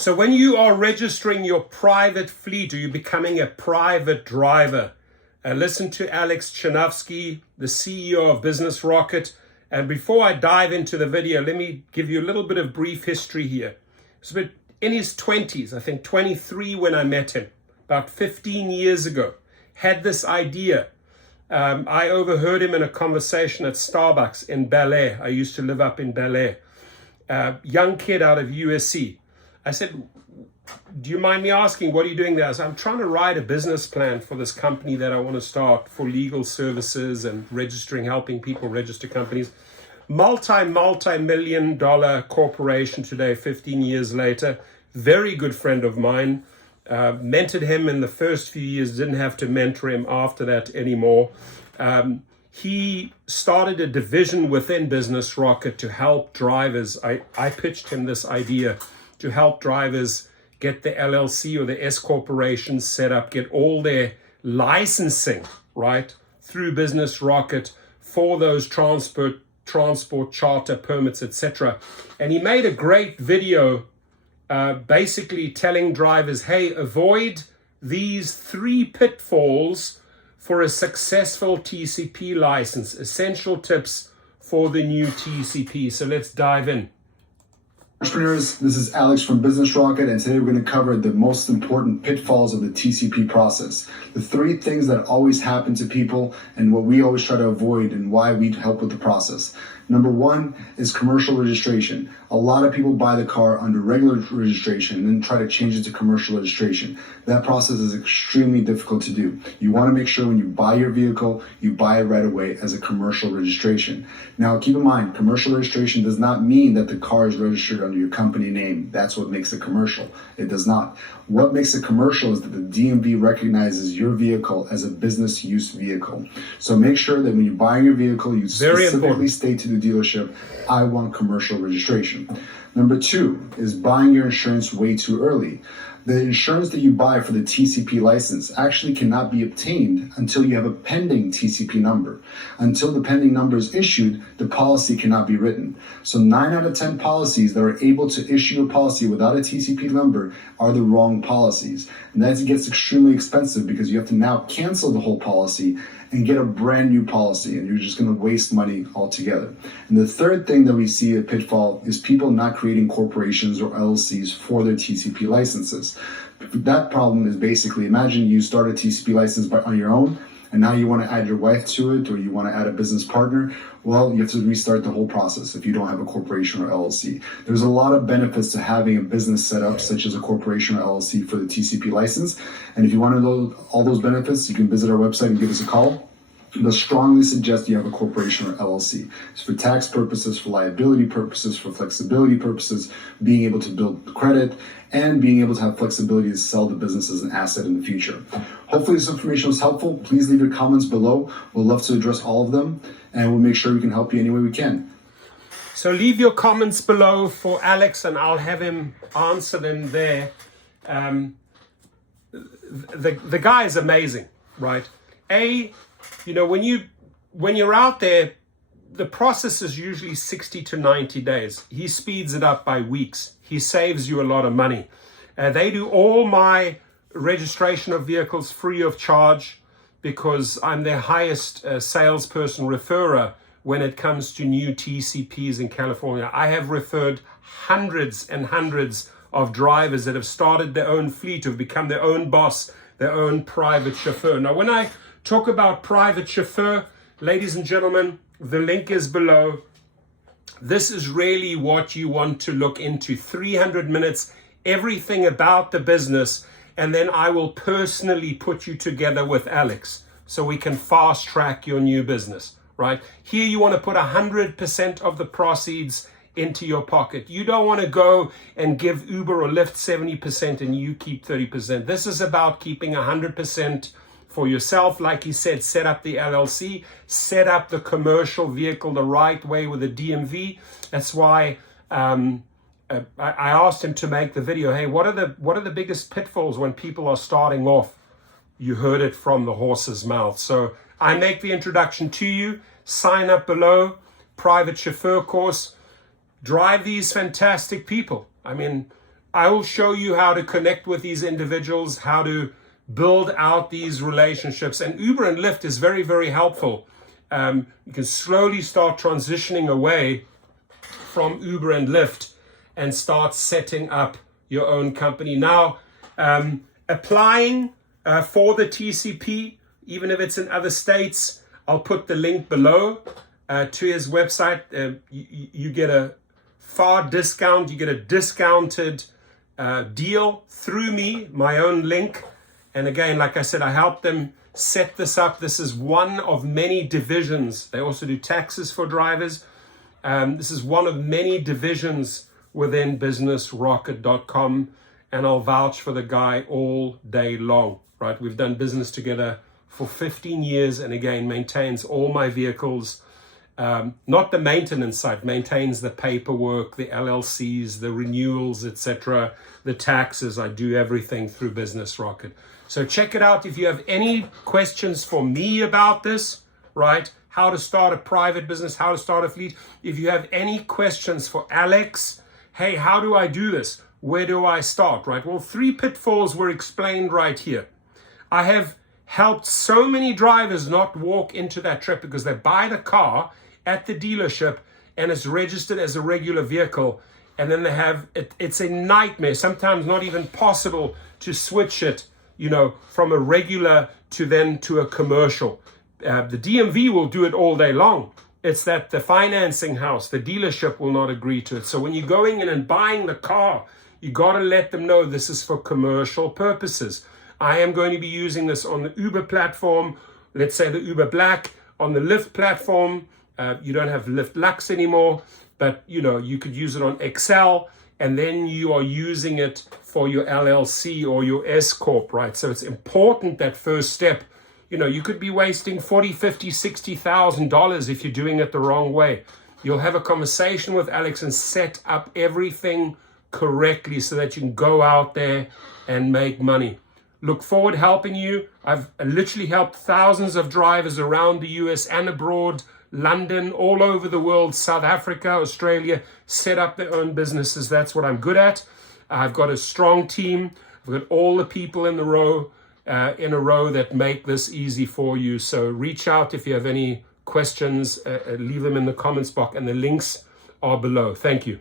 So when you are registering your private fleet, or you're becoming a private driver, listen to Alex Chanovsky, the CEO of Business Rocket. And before I dive into the video, let me give you a little bit of brief history here. He's in his 20s, I think 23 when I met him, about 15 years ago, had this idea. I overheard him in a conversation at Starbucks in Bel Air. I used to live up in Bel Air. Young kid out of USC. I said, do you mind me asking, what are you doing there? I said, I'm trying to write a business plan for this company that I want to start for legal services and registering, helping people register companies. Multi-million dollar corporation today, 15 years later. Very good friend of mine. Mentored him in the first few years, didn't have to mentor him after that anymore. He started a division within Business Rocket to help drivers. I pitched him this idea to help drivers get the LLC or the S corporation set up, get all their licensing, right, through Business Rocket for those transport charter permits, etc. And he made a great video basically telling drivers, hey, avoid these 3 pitfalls for a successful TCP license. Essential tips for the new TCP. So let's dive in. Entrepreneurs, this is Alex from Business Rocket, and today we're going to cover the most important pitfalls of the TCP process. The 3 things that always happen to people and what we always try to avoid and why we help with the process. Number 1 is commercial registration. A lot of people buy the car under regular registration and then try to change it to commercial registration. That process is extremely difficult to do. You want to make sure when you buy your vehicle, you buy it right away as a commercial registration. Now, keep in mind, commercial registration does not mean that the car is registered under your company name. That's what makes it commercial. It does not. What makes it commercial is that the DMV recognizes your vehicle as a business use vehicle. So make sure that when you're buying your vehicle, you specifically state to the dealership, I want commercial registration. Number 2 is buying your insurance way too early. The insurance that you buy for the TCP license actually cannot be obtained until you have a pending TCP number. Until the pending number is issued, the policy cannot be written. So 9 out of 10 policies that are able to issue a policy without a TCP number are the wrong policies. And that gets extremely expensive because you have to now cancel the whole policy and get a brand new policy, and you're just going to waste money altogether. And the third thing that we see a pitfall is people not creating corporations or LLCs for their TCP licenses. That problem is basically, imagine you start a TCP license on your own, and now you want to add your wife to it, or you want to add a business partner. Well, you have to restart the whole process if you don't have a corporation or LLC. There's a lot of benefits to having a business set up, such as a corporation or LLC for the TCP license. And if you want to know all those benefits, you can visit our website and give us a call. But strongly suggest you have a corporation or LLC. It's for tax purposes, for liability purposes, for flexibility purposes, being able to build credit, and being able to have flexibility to sell the business as an asset in the future. Hopefully this information was helpful. Please leave your comments below. We'll love to address all of them, and we'll make sure we can help you any way we can. So leave your comments below for Alex, and I'll have him answer them there. The guy is amazing, right? You know, when you're out there, the process is usually 60 to 90 days. He speeds it up by weeks. He saves you a lot of money. They do all my registration of vehicles free of charge because I'm their highest salesperson referrer when it comes to new TCPs in California. I have referred hundreds and hundreds of drivers that have started their own fleet, who've become their own boss, their own private chauffeur. Now, when I talk about private chauffeur, ladies and gentlemen, the link is below. This is really what you want to look into. 300 minutes, everything about the business, and then I will personally put you together with Alex so we can fast track your new business, right? Here you want to put 100% of the proceeds into your pocket. You don't want to go and give Uber or Lyft 70% and you keep 30%. This is about keeping 100% for yourself. Like he said, set up the LLC, set up the commercial vehicle the right way with the DMV. That's why I asked him to make the video. Hey, what are the biggest pitfalls when people are starting off? You heard it from the horse's mouth. So I make the introduction to you. Sign up below. Private chauffeur course. Drive these fantastic people. I mean, I will show you how to connect with these individuals, how to build out these relationships. And Uber and Lyft is very, very helpful. You can slowly start transitioning away from Uber and Lyft and start setting up your own company. Now, applying for the TCP, even if it's in other states, I'll put the link below to his website. You get a far discount, you get a discounted deal through me, my own link. And again, like I said, I helped them set this up. This is one of many divisions. They also do taxes for drivers. This is one of many divisions within businessrocket.com, and I'll vouch for the guy all day long, right? We've done business together for 15 years, and again, maintains all my vehicles. Not the maintenance side, maintains the paperwork, the LLCs, the renewals, etc., the taxes. I do everything through Business Rocket. So check it out. If you have any questions for me about this, right? How to start a private business, how to start a fleet. If you have any questions for Alex, hey, how do I do this? Where do I start, right? Well, 3 pitfalls were explained right here. I have helped so many drivers not walk into that trip because they buy the car at the dealership and it's registered as a regular vehicle, and then they have it's a nightmare, sometimes not even possible to switch it, from a regular to a commercial. The DMV will do it all day long. It's that the financing house, the dealership, will not agree to it. So when you're going in and buying the car, you got to let them know this is for commercial purposes. I am going to be using this on the Uber platform, let's say the Uber Black, on the Lyft platform. You don't have Lyft Lux anymore, but you could use it on XL, and then you are using it for your LLC or your S Corp, right? So it's important, that first step. You could be wasting $40,000, $50,000, $60,000 if you're doing it the wrong way. You'll have a conversation with Alex and set up everything correctly so that you can go out there and make money. Look forward helping you. I've literally helped thousands of drivers around the US and abroad, London, all over the world, South Africa, Australia, set up their own businesses. That's what I'm good at. I've got a strong team. I've got all the people in a row that make this easy for you. So reach out if you have any questions, leave them in the comments box, and the links are below. Thank you.